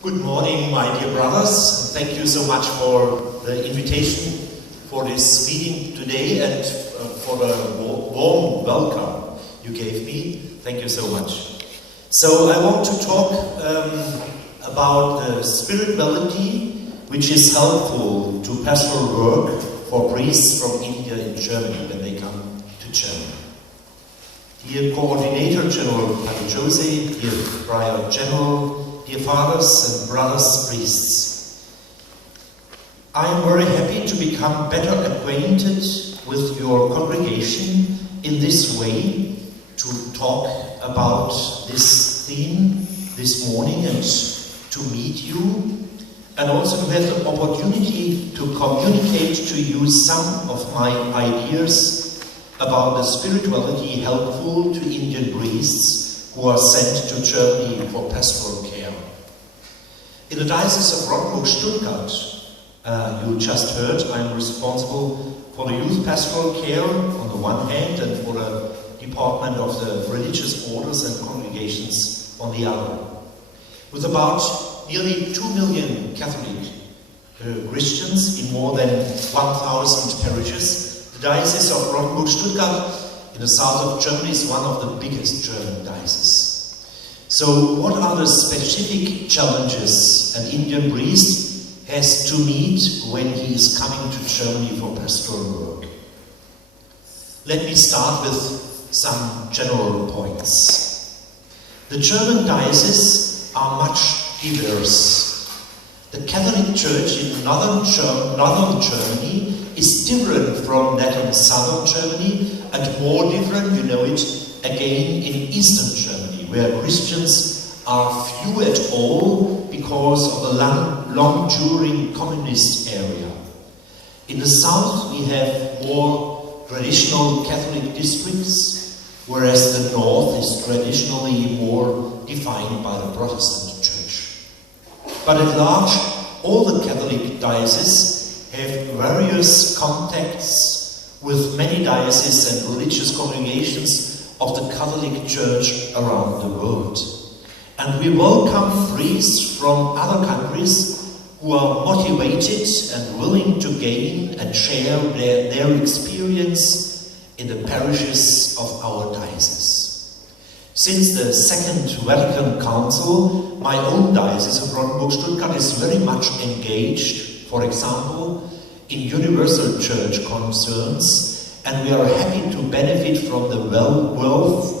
Good morning, my dear brothers. Thank you so much for the invitation for this meeting today and for the warm welcome you gave me. Thank you so much. So I want to talk about the spirituality which is helpful to pastoral work for priests from India and Germany when they come to Germany. Dear Coordinator General Diözese, dear Prior General, dear fathers and brothers priests, I am very happy to become better acquainted with your congregation in this way, to talk about this theme this morning and to meet you, and also to have the opportunity to communicate to you some of my ideas about the spirituality helpful to Indian priests who are sent to Germany for pastoral care. In the Diözese of Rottenburg Stuttgart, you just heard, I am responsible for the youth pastoral care on the one hand and for the department of the religious orders and congregations on the other. With about nearly 2 million Catholic Christians in more than 1,000 parishes, the Diocese of Rottenburg Stuttgart in the south of Germany is one of the biggest German dioceses. So what are the specific challenges an Indian priest has to meet when he is coming to Germany for pastoral work? Let me start with some general points. The German dioceses are much diverse. The Catholic Church in northern Germany is different from that in southern Germany, and more different, you know it, again in eastern Germany, where Christians are few at all because of the long-during communist area. In the south we have more traditional Catholic districts, whereas the north is traditionally more defined by the Protestant Church. But at large, all the Catholic dioceses have various contacts with many dioceses and religious congregations of the Catholic Church around the world. And we welcome priests from other countries who are motivated and willing to gain and share their experience in the parishes of our diocese. Since the Second Vatican Council, my own diocese of Rottenburg Stuttgart is very much engaged, for example, in universal church concerns, and we are happy to benefit from the wealth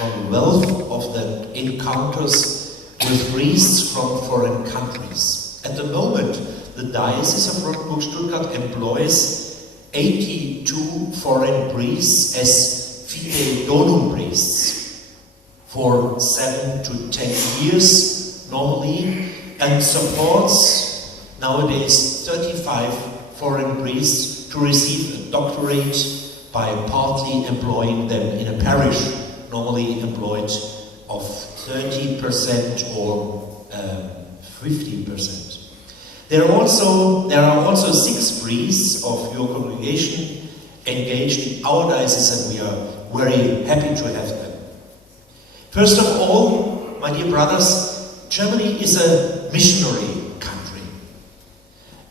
of the encounters with priests from foreign countries. At the moment, the Diocese of Rottenburg Stuttgart employs 82 foreign priests as fide donum priests for 7 to 10 years normally, and supports nowadays 35 foreign priests to receive a doctorate by partly employing them in a parish, normally employed of 30% or 50%. There are also 6 priests of your congregation engaged in our diocese, and we are very happy to have them. First of all, my dear brothers, Germany is a missionary country.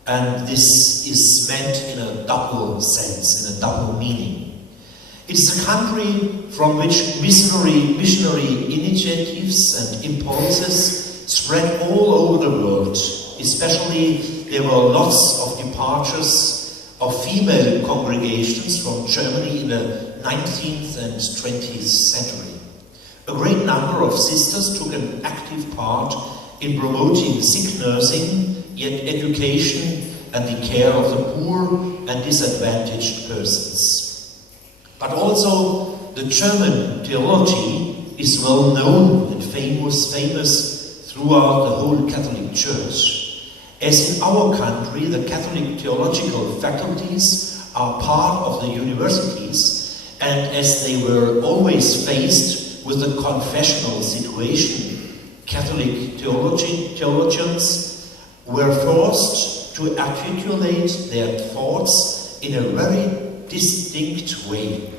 And this is meant in a double sense, in a double meaning. It is a country from which missionary initiatives and impulses spread all over the world. Especially, there were lots of departures of female congregations from Germany in the 19th and 20th century. A great number of sisters took an active part in promoting sick nursing, education, and the care of the poor and disadvantaged persons. But also, the German theology is well known and famous throughout the whole Catholic Church. As in our country, the Catholic theological faculties are part of the universities, and as they were always faced with the confessional situation, Catholic theologians were forced to articulate their thoughts in a very distinct way.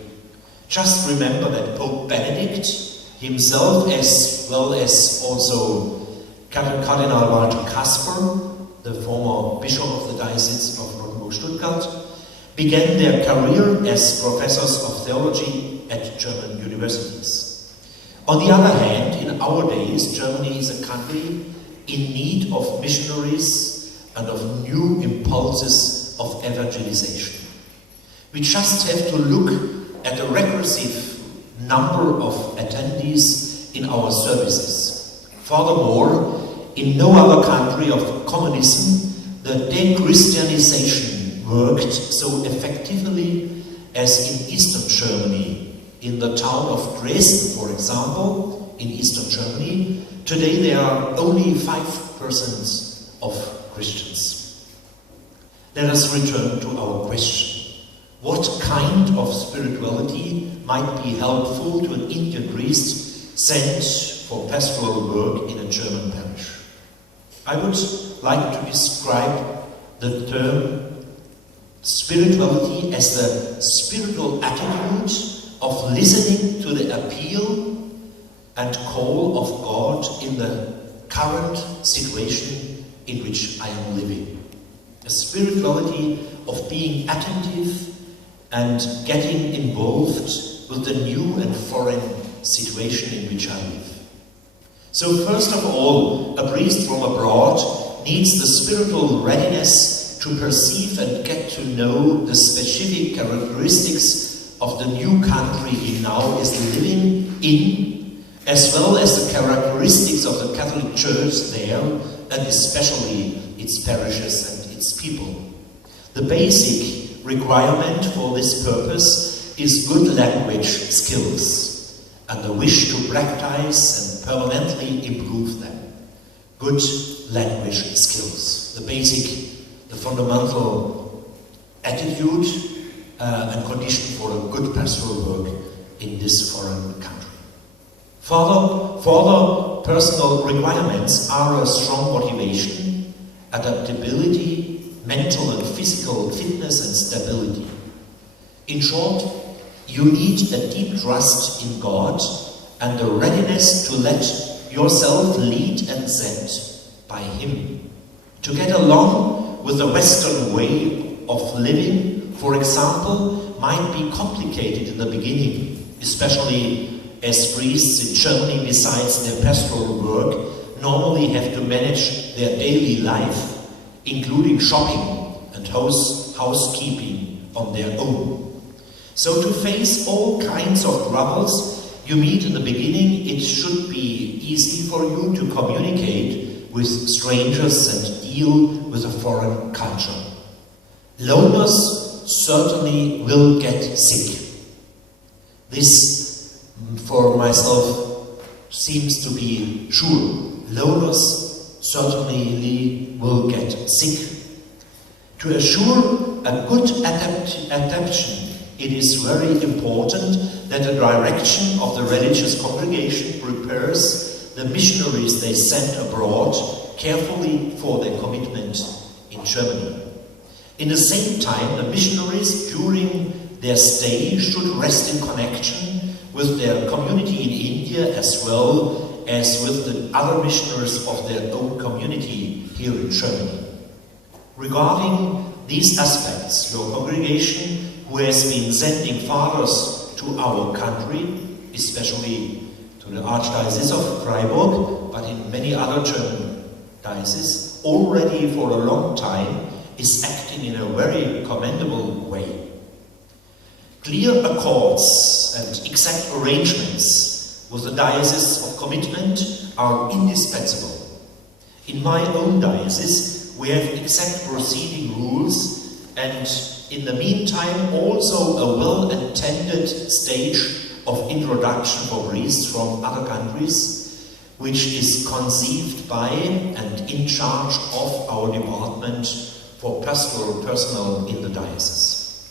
Just remember that Pope Benedict himself, as well as also Cardinal Walter Kasper, the former bishop of the Diocese of Rottenburg Stuttgart, began their career as professors of theology at German universities. On the other hand, in our days, Germany is a country in need of missionaries and of new impulses of evangelization. We just have to look at the regressive number of attendees in our services. Furthermore, in no other country of communism, the de-Christianization worked so effectively as in Eastern Germany. In the town of Dresden, for example, in Eastern Germany, today there are only 5% of Christians. Let us return to our question. What kind of spirituality might be helpful to an Indian priest sent for pastoral work in a German parish? I would like to describe the term spirituality as the spiritual attitude of listening to the appeal and call of God in the current situation in which I am living. A spirituality of being attentive and getting involved with the new and foreign situation in which I live. So first of all, a priest from abroad needs the spiritual readiness to perceive and get to know the specific characteristics of the new country he now is living in, as well as the characteristics of the Catholic Church there, and especially its parishes and its people. The basic requirement for this purpose is good language skills and the wish to practice and permanently improve them. Good language skills, the fundamental attitude and condition for a good pastoral work in this foreign country. Further personal requirements are a strong motivation, adaptability, mental and physical fitness and stability. In short, you need a deep trust in God and the readiness to let yourself lead and sent by Him. To get along with the Western way of living, for example, might be complicated in the beginning, especially as priests in Germany, besides their pastoral work, normally have to manage their daily life, including shopping and housekeeping on their own. So to face all kinds of troubles you meet in the beginning, it should be easy for you to communicate with strangers and deal with a foreign culture. Loners certainly will get sick. This, for myself, seems to be sure. Loners certainly will get sick. To assure a good adaptation, it is very important that the direction of the religious congregation prepares the missionaries they send abroad carefully for their commitment in Germany. In the same time, the missionaries during their stay should rest in connection with their community in India as well as with the other missionaries of their own community here in Germany. Regarding these aspects, your congregation, who has been sending fathers to our country, especially to the Archdiocese of Freiburg, but in many other German dioceses, already for a long time is acting in a very commendable way. Clear accords and exact arrangements with the diocese of commitment are indispensable. In my own diocese, we have exact proceeding rules and in the meantime also a well-intended stage of introduction for priests from other countries, which is conceived by and in charge of our department for pastoral personnel in the diocese.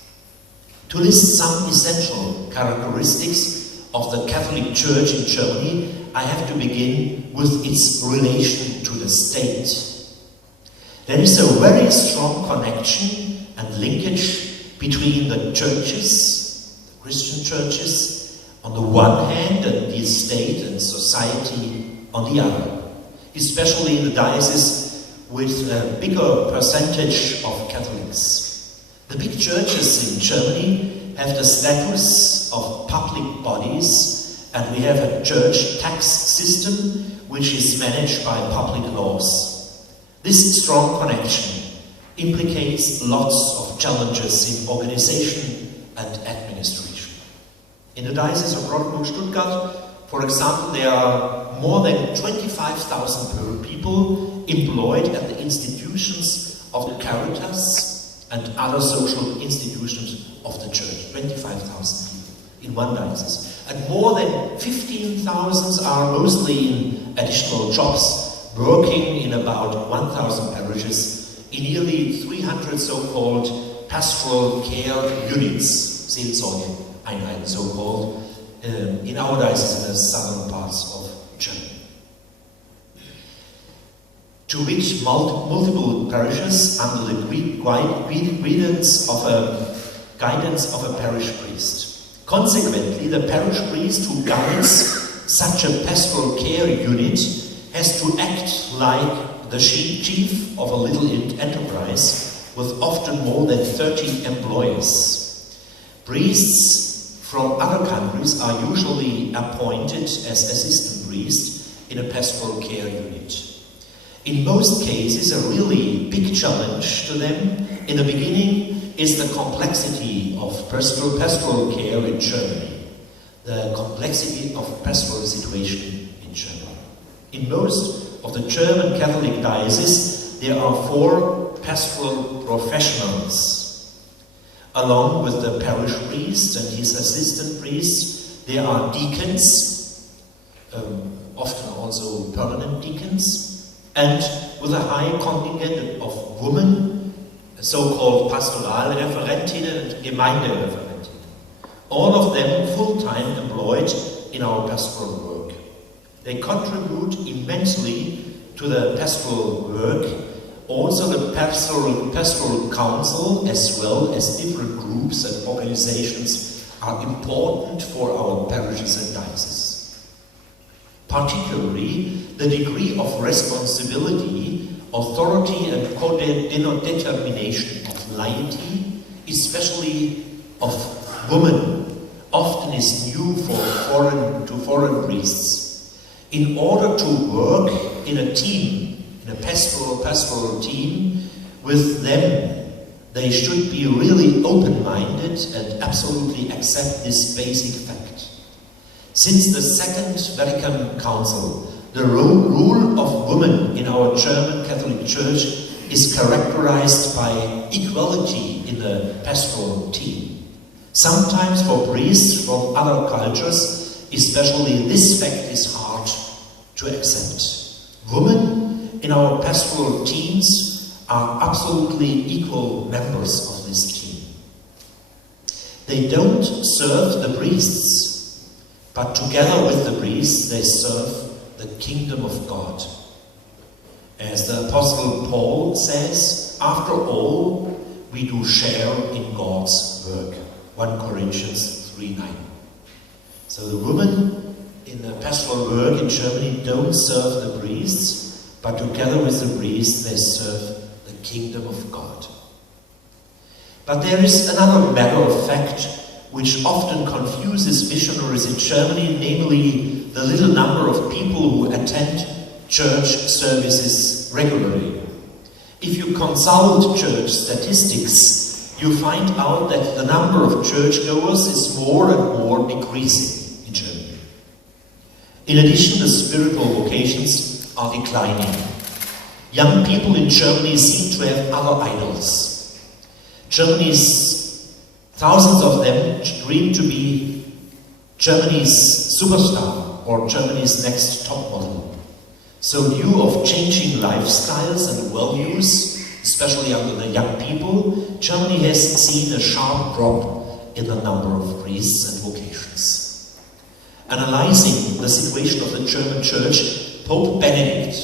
To list some essential characteristics of the Catholic Church in Germany, I have to begin with its relation to the state. There is a very strong connection and linkage between the churches, the Christian churches, on the one hand, and the state and society on the other. especially in the diocese with a bigger percentage of Catholics. The big churches in Germany have the status of public bodies, and we have a church tax system which is managed by public laws. This strong connection implicates lots of challenges in organization and administration. In the Diözese of Rottenburg Stuttgart, for example, there are more than 25,000 people employed at the institutions of the Caritas and other social institutions of the Church. 25,000 people in one diocese. And more than 15,000 are mostly in additional jobs, working in about 1,000 parishes in nearly 300 so-called pastoral care units, Seelsorgeeinheiten so-called, in our diocese in the southern parts of Germany. To reach multiple parishes under the guidance of a parish priest. Consequently, the parish priest who guides such a pastoral care unit has to act like the chief of a little enterprise with often more than 30 employees. Priests from other countries are usually appointed as assistant priests in a pastoral care unit. In most cases, a really big challenge to them in the beginning is the complexity of pastoral care in Germany, the complexity of pastoral situation in Germany. In most of the German Catholic dioceses, there are 4 pastoral professionals. Along with the parish priest and his assistant priests, there are deacons, often also permanent deacons, and with a high contingent of women, so-called Pastoralreferentinnen and Gemeindereferentinnen. All of them full-time employed in our pastoral work. They contribute immensely to the pastoral work. Also the pastoral council, as well as different groups and organizations, are important for our parishes and dioceses. Particularly, the degree of responsibility, authority and co-determination of laity, especially of women, often is new for foreign priests. In order to work in a team, in a pastoral team with them, they should be really open-minded and absolutely accept this basic fact. Since the Second Vatican Council, the role of women in our German Catholic Church is characterized by equality in the pastoral team. Sometimes for priests from other cultures, especially this fact is hard to accept. Women in our pastoral teams are absolutely equal members of this team. They don't serve the priests, but together with the priests they serve the kingdom of God. As the Apostle Paul says, after all, we do share in God's work. 1 Corinthians 3:9. So the women in the pastoral work in Germany don't serve the priests, but together with the priests they serve the kingdom of God. But there is another matter of fact which often confuses missionaries in Germany, namely the little number of people who attend church services regularly. If you consult church statistics, you find out that the number of churchgoers is more and more decreasing in Germany. In addition, the spiritual vocations are declining. Young people in Germany seem to have other idols. Thousands of them dream to be Germany's superstar or Germany's next top model. So new of changing lifestyles and values, especially under the young people, Germany has seen a sharp drop in the number of priests and vocations. Analyzing the situation of the German Church, Pope Benedict,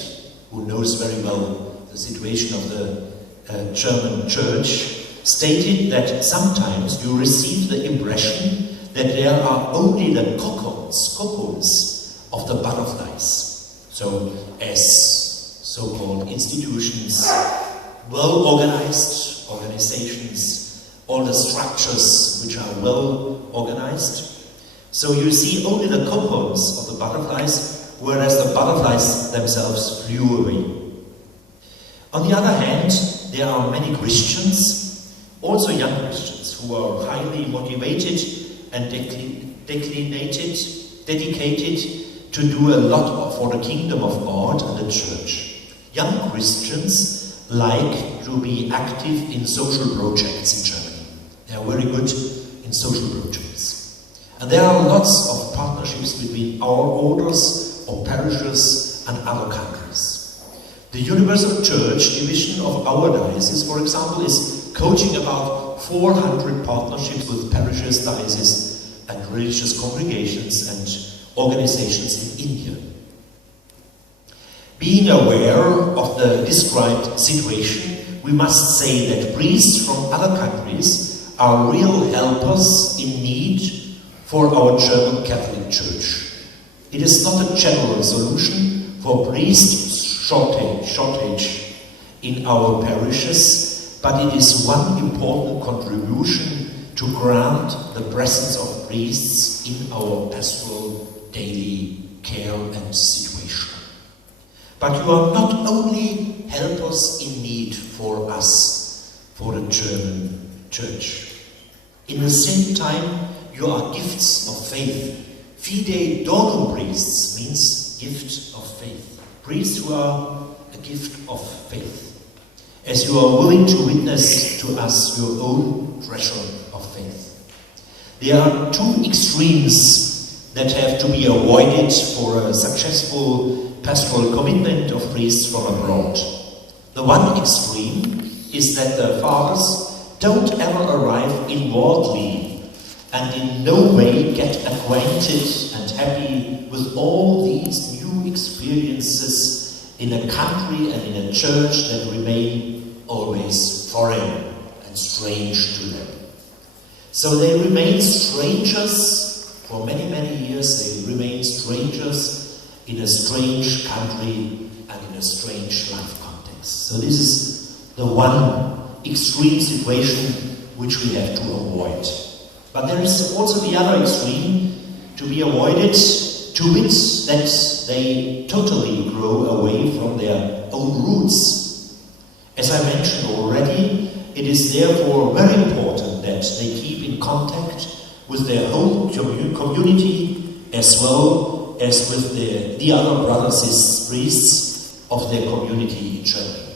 who knows very well the situation of the German Church, stated that sometimes you receive the impression that there are only the cocoons of the butterflies. So as so-called institutions, well-organized organizations, all the structures which are well-organized. So you see only the components of the butterflies, whereas the butterflies themselves flew away. On the other hand, there are many Christians, also young Christians, who are highly motivated and dedicated to do a lot for the kingdom of God and the church. Young Christians like to be active in social projects in Germany. They are very good in social projects. And there are lots of partnerships between our orders or parishes and other countries. The Universal Church division of our diocese, for example, is coaching about 400 partnerships with parishes, dioceses, and religious congregations and organizations in India. Being aware of the described situation, we must say that priests from other countries are real helpers in need for our German Catholic Church. It is not a general solution for priest shortage in our parishes, but it is one important contribution to grant the presence of priests in our pastoral daily care and situation. But you are not only helpers in need for us, for the German Church. In the same time, you are gifts of faith. Fide donum priests means gift of faith. Priests who are a gift of faith. As you are willing to witness to us your own treasure of faith. There are two extremes that have to be avoided for a successful pastoral commitment of priests from abroad. The one extreme is that the fathers don't ever arrive inwardly and in no way get acquainted and happy with all these new experiences in a country and in a church that remain always foreign and strange to them. So they remain strangers for many, many years. They remain strangers in a strange country and in a strange life context. So this is the one extreme situation which we have to avoid. But there is also the other extreme to be avoided, to wit that they totally grow away from their own roots. As I mentioned already, it is therefore very important that they keep in contact with their home community as well as with the other brothers and priests of their community in Germany.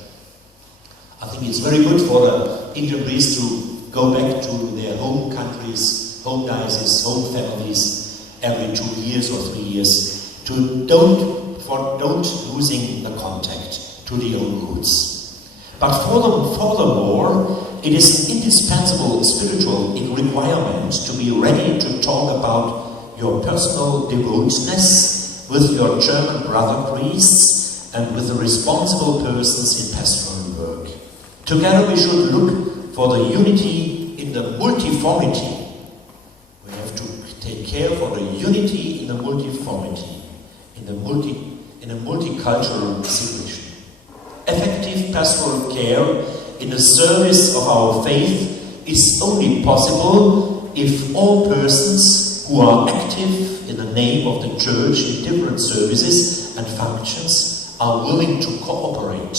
I think it's very good for the Indian priests to go back to their home countries, home dioceses, home families every 2 years or 3 years to don't losing the contact to the own roots. But furthermore, it is an indispensable spiritual requirement to be ready to talk about your personal devotedness with your German brother priests and with the responsible persons in pastoral work. Together we should look for the unity in the multiformity. We have to take care for the unity in the multiformity, in a multicultural situation. Effective pastoral care in the service of our faith is only possible if all persons who are active in the name of the Church in different services and functions are willing to cooperate.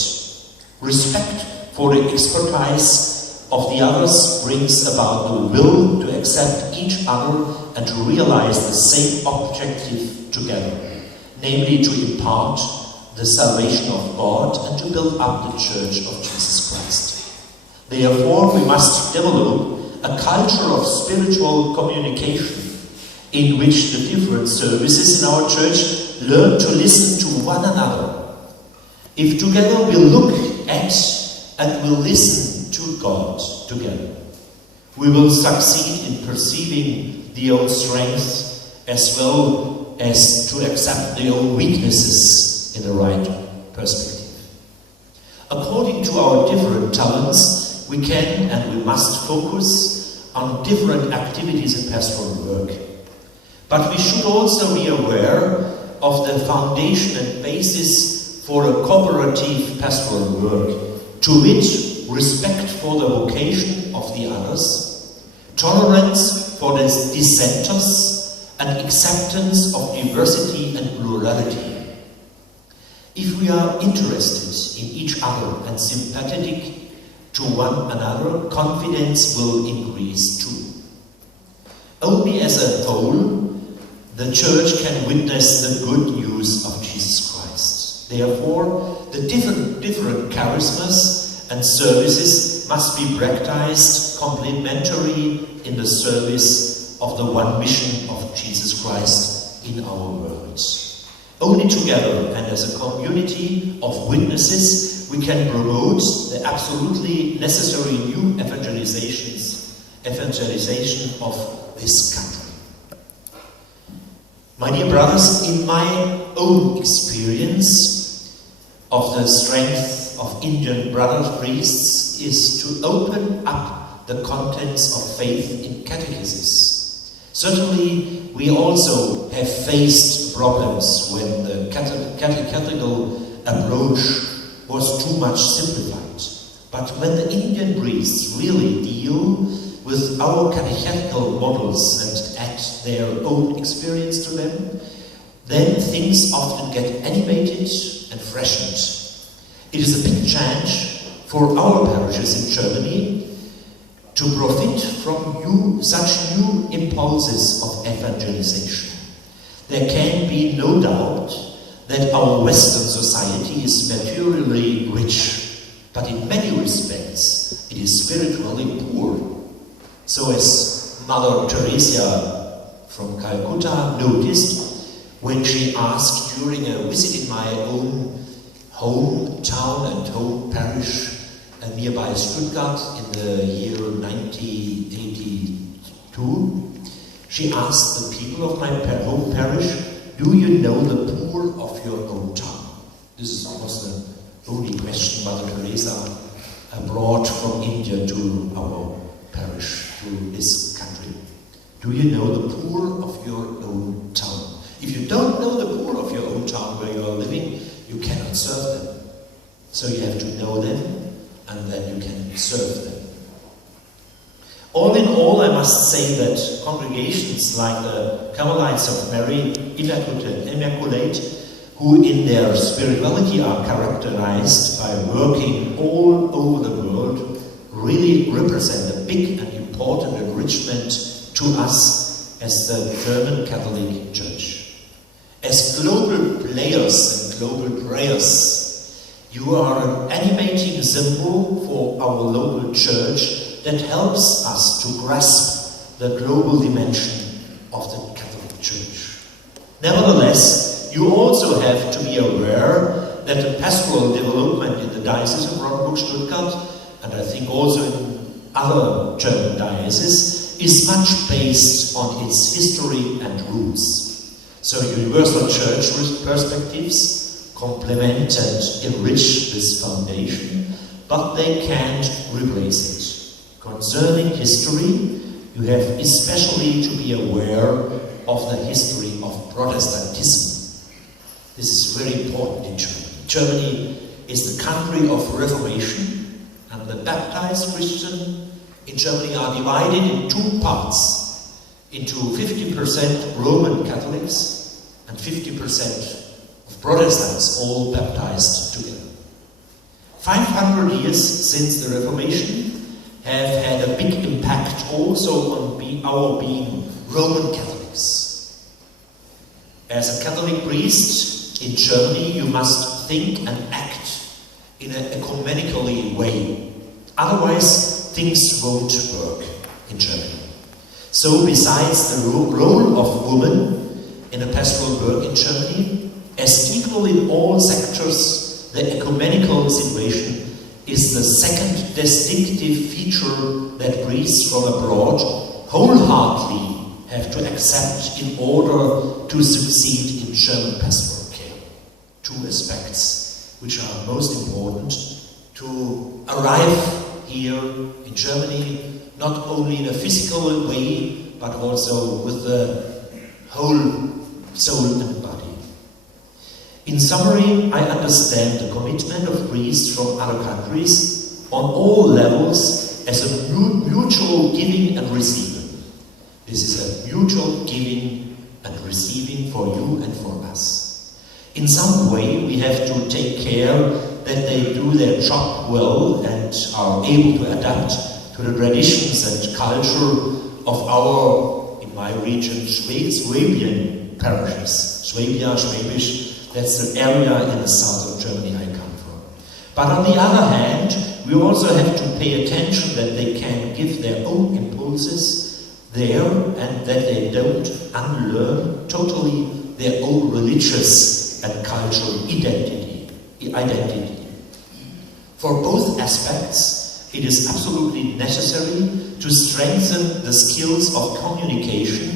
Respect for the expertise of the others brings about the will to accept each other and to realize the same objective together, namely to impart the salvation of God and to build up the Church of Jesus Christ. Therefore, we must develop a culture of spiritual communication in which the different services in our Church learn to listen to one another. If together we look at and will listen to God together, we will succeed in perceiving the own strength as well as to accept the own weaknesses in the right perspective. According to our different talents, we can and we must focus on different activities in pastoral work. But we should also be aware of the foundation and basis for a cooperative pastoral work, to which respect for the vocation of the others, tolerance for the dissenters, and acceptance of diversity and plurality. If we are interested in each other and sympathetic to one another, confidence will increase too. Only as a whole, the Church can witness the good news of Jesus Christ. Therefore, the different charismas and services must be practiced complementary in the service of the one mission of Jesus Christ in our world. Only together and as a community of witnesses we can promote the absolutely necessary new evangelization of this country. My dear brothers, in my own experience of the strength of Indian brother priests is to open up the contents of faith in catechesis. Certainly, we also have faced problems when the catechetical approach was too much simplified. But when the Indian priests really deal with our catechetical models and add their own experience to them, then things often get animated and freshened. It is a big challenge for our parishes in Germany to profit from such new impulses of evangelization. There can be no doubt that our Western society is materially rich, but in many respects it is spiritually poor. So as Mother Teresa from Calcutta noticed when she asked during a visit in my own hometown and home parish nearby Stuttgart in the year 1982, she asked the people of my home parish, "Do you know the poor of your own town?" This was the only question Mother Teresa brought from India to our parish, to this country. Do you know the poor of your own town? If you don't know the poor of your own town where you are living, you cannot serve them. So you have to know them, and then you can serve them. All in all, I must say that congregations like the Carmelites of Mary Immaculate, who in their spirituality are characterized by working all over the world, really represent a big and important enrichment to us as the German Catholic Church. As global players and global prayers, you are an animating symbol for our local church that helps us to grasp the global dimension of the Catholic Church. Nevertheless, you also have to be aware that the pastoral development in the Diözese of Rottenburg Stuttgart, and I think also in other German dioceses, is much based on its history and roots. So universal church perspectives complement and enrich this foundation, but they can't replace it. Concerning history, you have especially to be aware of the history of Protestantism. This is very important in Germany. Germany is the country of Reformation, and the baptized Christians in Germany are divided in two parts, into 50% Roman Catholics and 50% of Protestants, all baptized together. 500 years since the Reformation have had a big impact also on our being Roman Catholics. As a Catholic priest in Germany, you must think and act in an ecumenically way. Otherwise, things won't work in Germany. So besides the role of women in a pastoral work in Germany, as equal in all sectors, the ecumenical situation is the second distinctive feature that priests from abroad wholeheartedly have to accept in order to succeed in German pastoral care. Two aspects which are most important to arrive here in Germany, not only in a physical way, but also with the whole soul and body. In summary, I understand the commitment of priests from other countries on all levels as a mutual giving and receiving. This is a mutual giving and receiving for you and for us. In some way, we have to take care that they do their job well and are able to adapt to the traditions and culture of our, in my region, Swabian parishes. Swabia, Schwäbisch, that's the area in the south of Germany I come from. But on the other hand, we also have to pay attention that they can give their own impulses there and that they don't unlearn totally their own religious and cultural identity. For both aspects, it is absolutely necessary to strengthen the skills of communication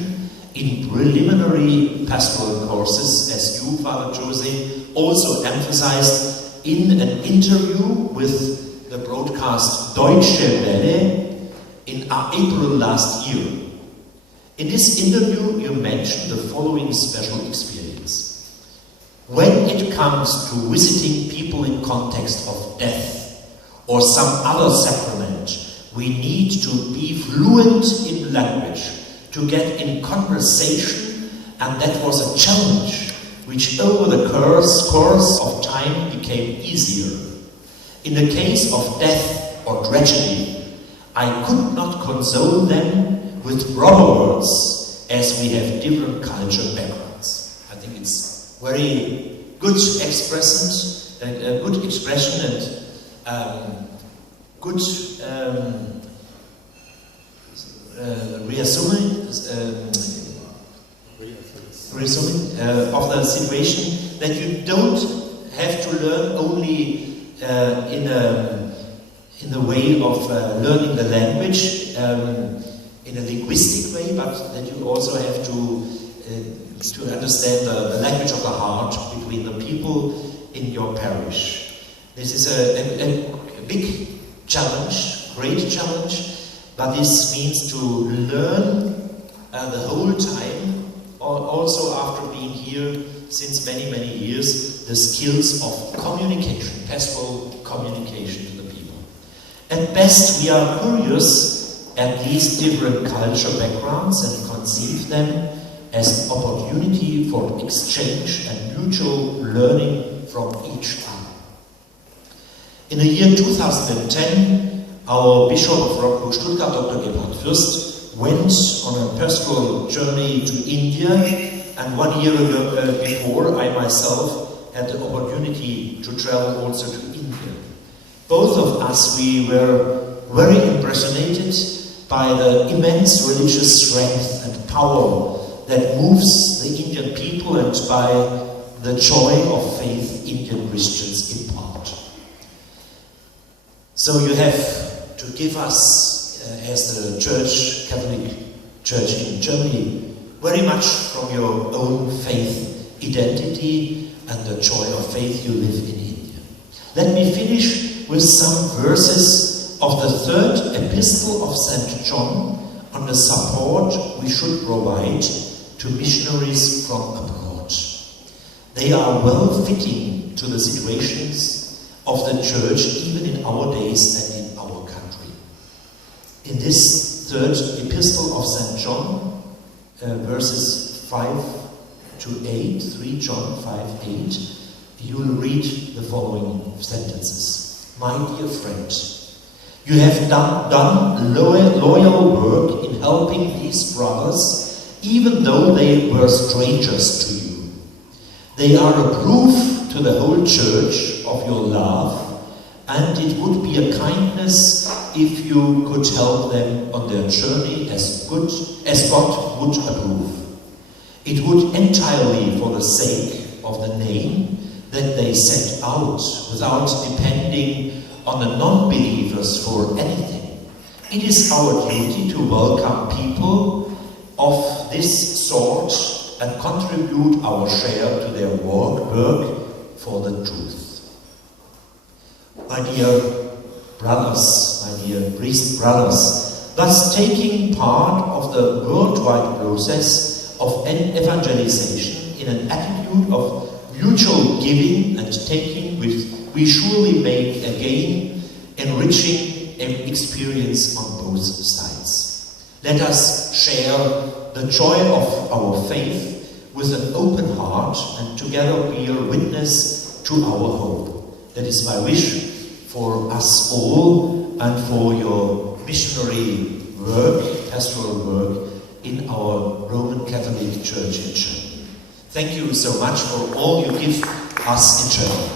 in preliminary pastoral courses, as you, Father Jose, also emphasized in an interview with the broadcast Deutsche Welle in April last year. In this interview, you mentioned the following special experience. When it comes to visiting people in context of death or some other sacrament, we need to be fluent in language, to get in conversation, and that was a challenge which over the course of time became easier. In the case of death or tragedy, I could not console them with proper words, as we have different cultural backgrounds. I think it's very good expression and good resuming of the situation, that you don't have to learn only in the way of learning the language in a linguistic way, but that you also have to understand the language of the heart between the people in your parish. This is a big challenge, great challenge, but this means to learn the whole time, also after being here since many, many years, the skills of communication, pastoral communication to the people. At best, we are curious at these different cultural backgrounds and conceive them as an opportunity for exchange and mutual learning from each other. In the year 2010, our Bishop of Rottenburg Stuttgart, Dr. Gebhard Fürst, went on a pastoral journey to India, and 1 year before, I myself had the opportunity to travel also to India. Both of us, we were very impressed by the immense religious strength and power that moves the Indian people, and by the joy of faith Indian Christians impart. So you have to give us, as the Church, Catholic Church in Germany, very much from your own faith identity and the joy of faith you live in India. Let me finish with some verses of the third epistle of St. John on the support we should provide to missionaries from abroad. They are well fitting to the situations of the Church even in our days and in our country. In this third epistle of St. John, verses 5 to 8, 3 John 5, 8, you will read the following sentences. My dear friend, you have done loyal work in helping these brothers, even though they were strangers to you. They are a proof to the whole Church of your love, and it would be a kindness if you could help them on their journey as God would approve. It would entirely for the sake of the name that they set out, without depending on the non-believers for anything. It is our duty to welcome people of this sort and contribute our share to their work for the truth. My dear brothers, my dear priest brothers, thus taking part of the worldwide process of evangelization in an attitude of mutual giving and taking, which we surely make a gain, enriching experience on both sides. Let us share the joy of our faith with an open heart and together bear witness to our hope. That is my wish for us all and for your missionary work, pastoral work in our Roman Catholic Church in Germany. Thank you so much for all you give us in Germany.